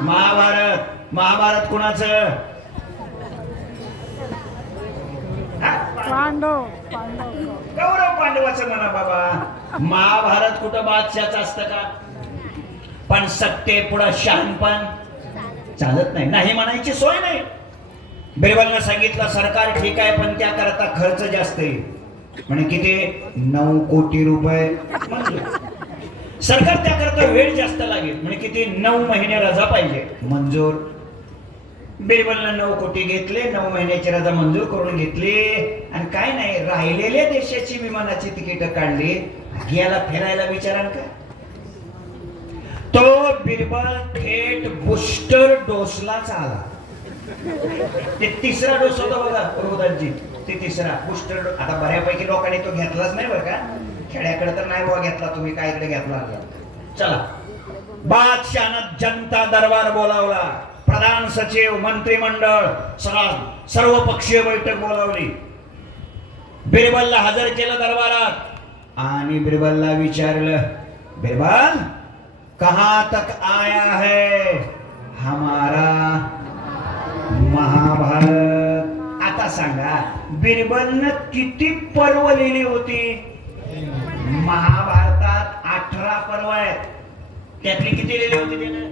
महाभारत महाभारत कुणाचं? पांडव कौरव पांडवाचं म्हणा बाबा. महाभारत कुठं बादशाचं असतं का? पण सत्ते पुढं शहाणपण चालत नाही. नाही म्हणायची सोय नाही. बिरबलनं सांगितलं सरकार ठीक आहे पण त्याकरता खर्च जास्त आहे. म्हणे किती? 9 कोटी रुपये. सरकार त्याकरता वेळ जास्त लागेल. म्हणजे किती? 9 महिने रजा पाहिजे. मंजूर. बिरबलनं 9 कोटी घेतले, 9 महिन्याची रजा मंजूर करून घेतली आणि काय नाही राहिलेल्या देशाची विमानाची तिकीट काढली. याला फिरायला विचाराल का? तो बिरबल थेट बूस्टर डोसलाच आला. ते तिसरा डोस होता बघा प्रभुदासजी, ते तिसरा बूस्टर डोस. आता बऱ्यापैकी लोकांनी तो घेतलाच नाही बरं का. खेड्याकडे तर नाही बघा घेतला. तुम्ही काय इकडे घेतला? चला, बादशाहनं जनता दरबार बोलावला. प्रधान सचिव, मंत्रिमंडळ, सर्व पक्षीय बैठक बोलावली. बिरबलला हजर केलं दरबारात आणि बिरबलला विचारलं, बिरबल कहां तक आया है हमारा महाभारत? आता सांगा बिरबलनं किती पर्व लिहिली होती? महाभारतात 18 पर्व आहेत. त्यातली किती लिहिली होती त्यानं?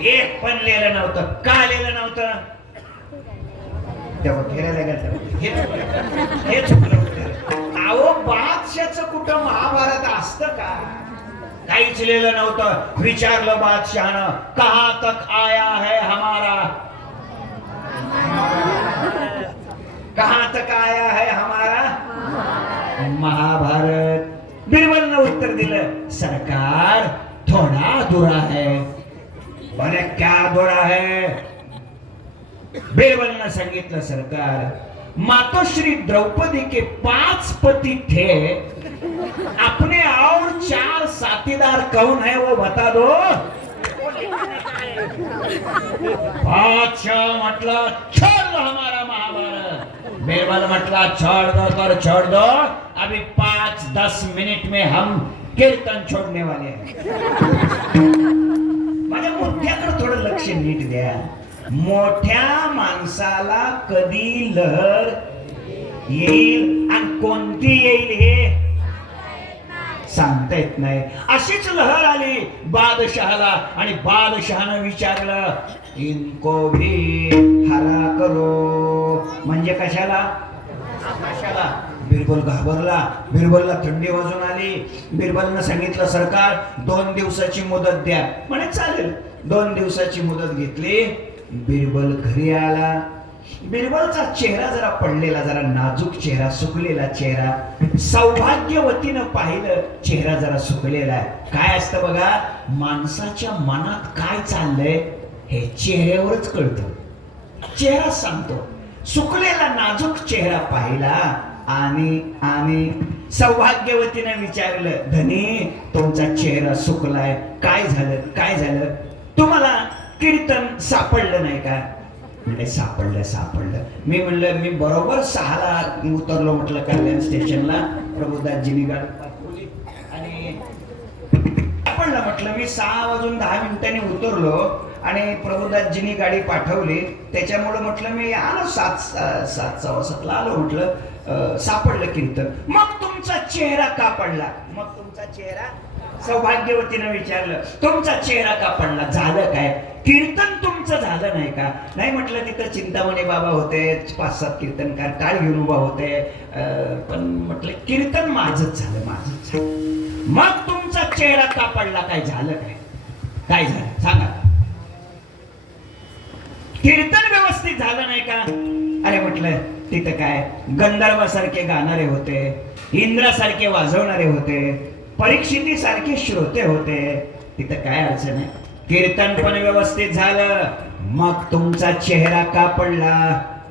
एक पण लिहिलं नव्हतं. का लिहिलं नव्हतं? तेव्हा फिरायला गेलं हे चुकलं होतं. अहो बादशाचं कुठं महाभारत असतं का? काहीच लिहिलं नव्हतं. विचारलं बादशाहनं, कहां तक आया है हमारा, कहां तक आया है हमारा महाभारत? बिरबलनं उत्तर दिलं, सरकार थोड़ा अधूरा है. बोले क्या अधूरा है? बिरबलनं सांगितलं, सरकार मातोश्री द्रौपदी के 5 पति थे, अपने और 4 साथीदार कौन है वो बता दो. बादशाह म्हटलं छोड़ दो हमारा महाभारत. बिरबल म्हटला छोड़ दो तर छोड़ दो. अभी 5-10 मिनट में हम कीर्तन छोड़ने वाले हैं. माझ्या मुद्द्याकडे थोडं लक्ष नीट द्या. मोठ्या माणसाला कधी लहर येईल आणि कोणती येईल हे सांगता येत नाही. अशीच लहर आली बादशहाला आणि बादशहानं विचारलं, इनको भी हरा करो. म्हणजे कशाला? कशाला? बिरबल घाबरला. बिरबलला थंडी वाजून आली. बिरबलनं सांगितलं, सरकार 2 दिवसाची मुदत द्या. म्हणे चालेल. 2 दिवसाची मुदत घेतली. बिरबल घरी आला. बिरबलचा चेहरा जरा पडलेला, जरा नाजूक चेहरा, सुकलेला चेहरा. सौभाग्यवतीनं पाहिलं चेहरा जरा सुकलेला आहे. काय असतं बघा, माणसाच्या मनात काय चाललंय हे चेहऱ्यावरच कळतं. चेहरा सांगतो. सुकलेला नाजूक चेहरा पाहिला आणि सौभाग्यवतीने विचारलं, धनी तुमचा चेहरा सुकलाय, काय झालं? काय झालं? तुम्हाला कीर्तन सापडलं नाही का? म्हणजे सापडलं. मी म्हणलं मी बरोबर 6ला उतरलो म्हटलं कल्याण स्टेशनला. प्रभुदासजींनी गाडी पाठवली आणि सापडलं म्हटलं. मी 6 वाजून 10 मिनिटांनी उतरलो आणि प्रभुदासजींनी गाडी पाठवली. त्याच्यामुळे म्हटलं मी आलो 7:15 आलो म्हटलं. सापडलं कीर्तन. मग तुमचा चेहरा का पडला? मग तुमचा चेहरा, सौभाग्यवतीनं विचारलं, तुमचा चेहरा का पडला? झालं काय? कीर्तन तुमचं झालं नाही का? नाही म्हटलं, तिथं चिंतामणी बाबा होते, 5-7 कीर्तनकार, टाळ घेऊन उभा होते. पण म्हटलं कीर्तन माझंच झालं. मग तुमचा चेहरा का पडला? काय झालं? काय झालं सांगा. कीर्तन व्यवस्थित झालं नाही का? अरे म्हटलं तिथं काय गंधर्वासारखे गाणारे होते, इंद्रासारखे वाजवणारे होते, परीक्षितीसारखे श्रोते होते. तिथं काय अडचण आहे? कीर्तन पण व्यवस्थित झालं. मग तुमचा चेहरा का पडला?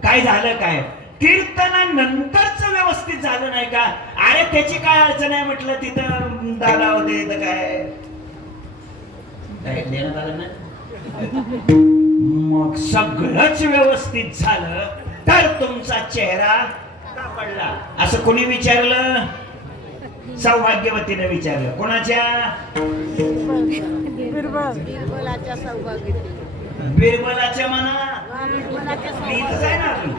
काय झालं? काय कीर्तनानंतरच व्यवस्थित झालं नाही का? अरे त्याची काय अडचण आहे म्हटलं. तिथं दादा होते, तिथं काय देण्यात आलं नाही. मग सगळंच व्यवस्थित झालं तर तुमचा चेहरा का पडला? असं कोणी विचारलं? सौभाग्यवतीने विचारलं. कोणाच्या? बिरबलाच्या म्हणा. इथंच आहे ना अजून.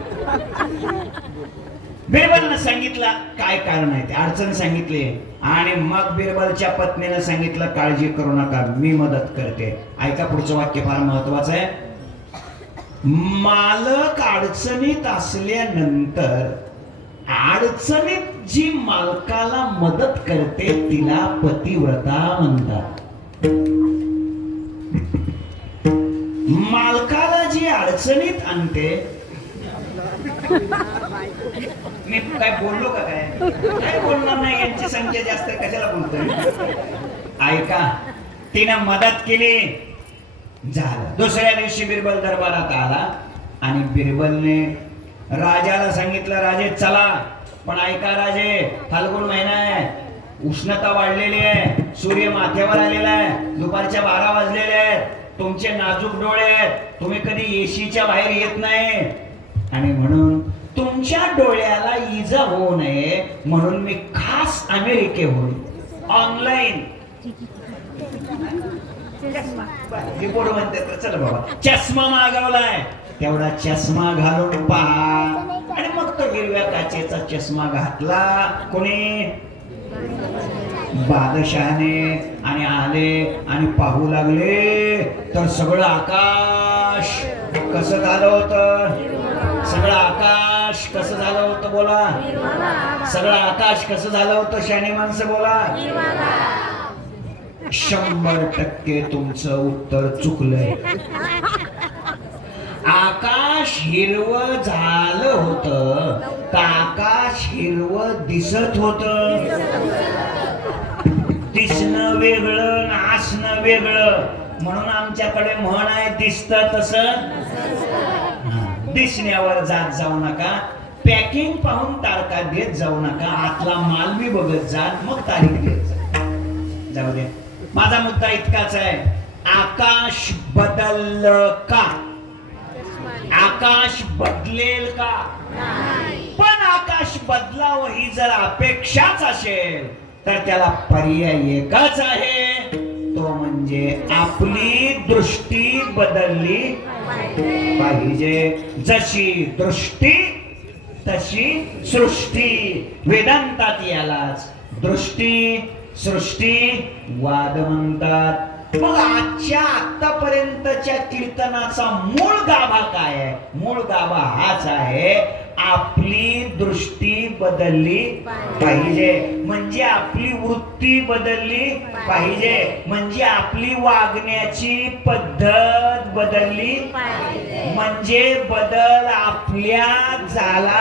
बिरबलनं सांगितलं काय कारण आहे ते, अडचण सांगितली. आणि मग बिरबलच्या पत्नीनं सांगितलं काळजी करू नका, मी मदत करते. ऐका पुढचं वाक्य फार महत्वाचं आहे. मालक अडचणीत असल्यानंतर अडचणीत जी मालकाला मदत करते तिला पतिव्रता म्हणतात. मालकाला जी अडचणीत आणते, मी काय बोललो का? काय बोलणार नाही, यांची संख्या जास्त कशाला बोलतोय. ऐका, तिनं मदत केली, झालं. दुसऱ्या दिवशी बिरबल दरबारात आला आणि बिरबलने राजाला सांगितलं, राजे चला. पण ऐका राजे, फाल्गुन महिना आहे, उष्णता वाढलेली आहे, सूर्य माथ्यावर आलेला आहे, दुपारच्या 12 वाजलेले आहेत, तुमचे नाजूक डोळे आहेत, तुम्ही कधी एसीच्या बाहेर येत नाही आणि म्हणून तुमच्या डोळ्याला इजा होऊ नये म्हणून मी खास अमेरिकेहून ऑनलाईन रिपोर्ट म्हणते, चल बाबा चष्मा मागवलाय, तेवढा चष्मा घालून पहा. आणि मग तो हिरव्या काचेचा चष्मा घातला कोणी? बादशहाने. आणि आले आणि पाहू लागले तर सगळं आकाश कसं झालं होतं? सगळं आकाश कसं झालं होतं? बोला. सगळं आकाश कसं झालं होतं? शहाणी माणसं बोला. 100% तुमचं उत्तर चुकलंय. आकाश हिरवं झालं होतं का आकाश हिरवं दिसत होतं? दिसणं वेगळं, नाचणं वेगळं. म्हणून आमच्याकडे म्हण आहे, दिसतं तसं. दिसण्यावर जात जाऊ नका, पॅकिंग पाहून तारखा देत जाऊ नका, आतला माल बी बघत जा, मग तारीख देत जा. जाऊ दे, माझा मुद्दा इतकाच आहे. आकाश बदललं का? आकाश बदलेल का? पण आकाश बदलावं ही जर अपेक्षाच असेल तर त्याला पर्याय एकच आहे, तो म्हणजे आपली दृष्टी बदलली पाहिजे. जशी दृष्टी तशी सृष्टी. वेदांतात यालाच दृष्टी सृष्टी वाद म्हणतात. मग आजच्या आतापर्यंतच्या कीर्तनाचा मूळ गाभा काय आहे? मूळ गाभा हाच आहे, आपली दृष्टी बदलली पाहिजे, म्हणजे आपली वृत्ती बदलली पाहिजे, म्हणजे आपली वागण्याची पद्धत बदलली पाहिजे, म्हणजे बदल आपल्यात झाला.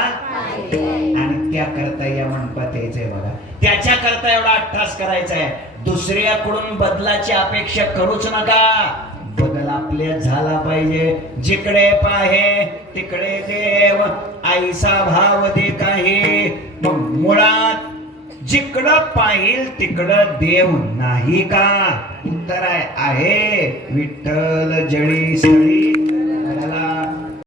आणि त्याकरता या मंडपात यायचंय बघा, त्याच्याकरता एवढा अट्टास करायचा आहे. दुसऱ्याकडून बदलाची अपेक्षा करूच नका, बदल आपल्यात झाला पाहिजे. जिकडे पाहे तिकडे देव, आईचा भाव दे काही. मग मुळात जिकडं पाहिल तिकडं देव नाही का? उत्तर आहे विठ्ठल जळी सळी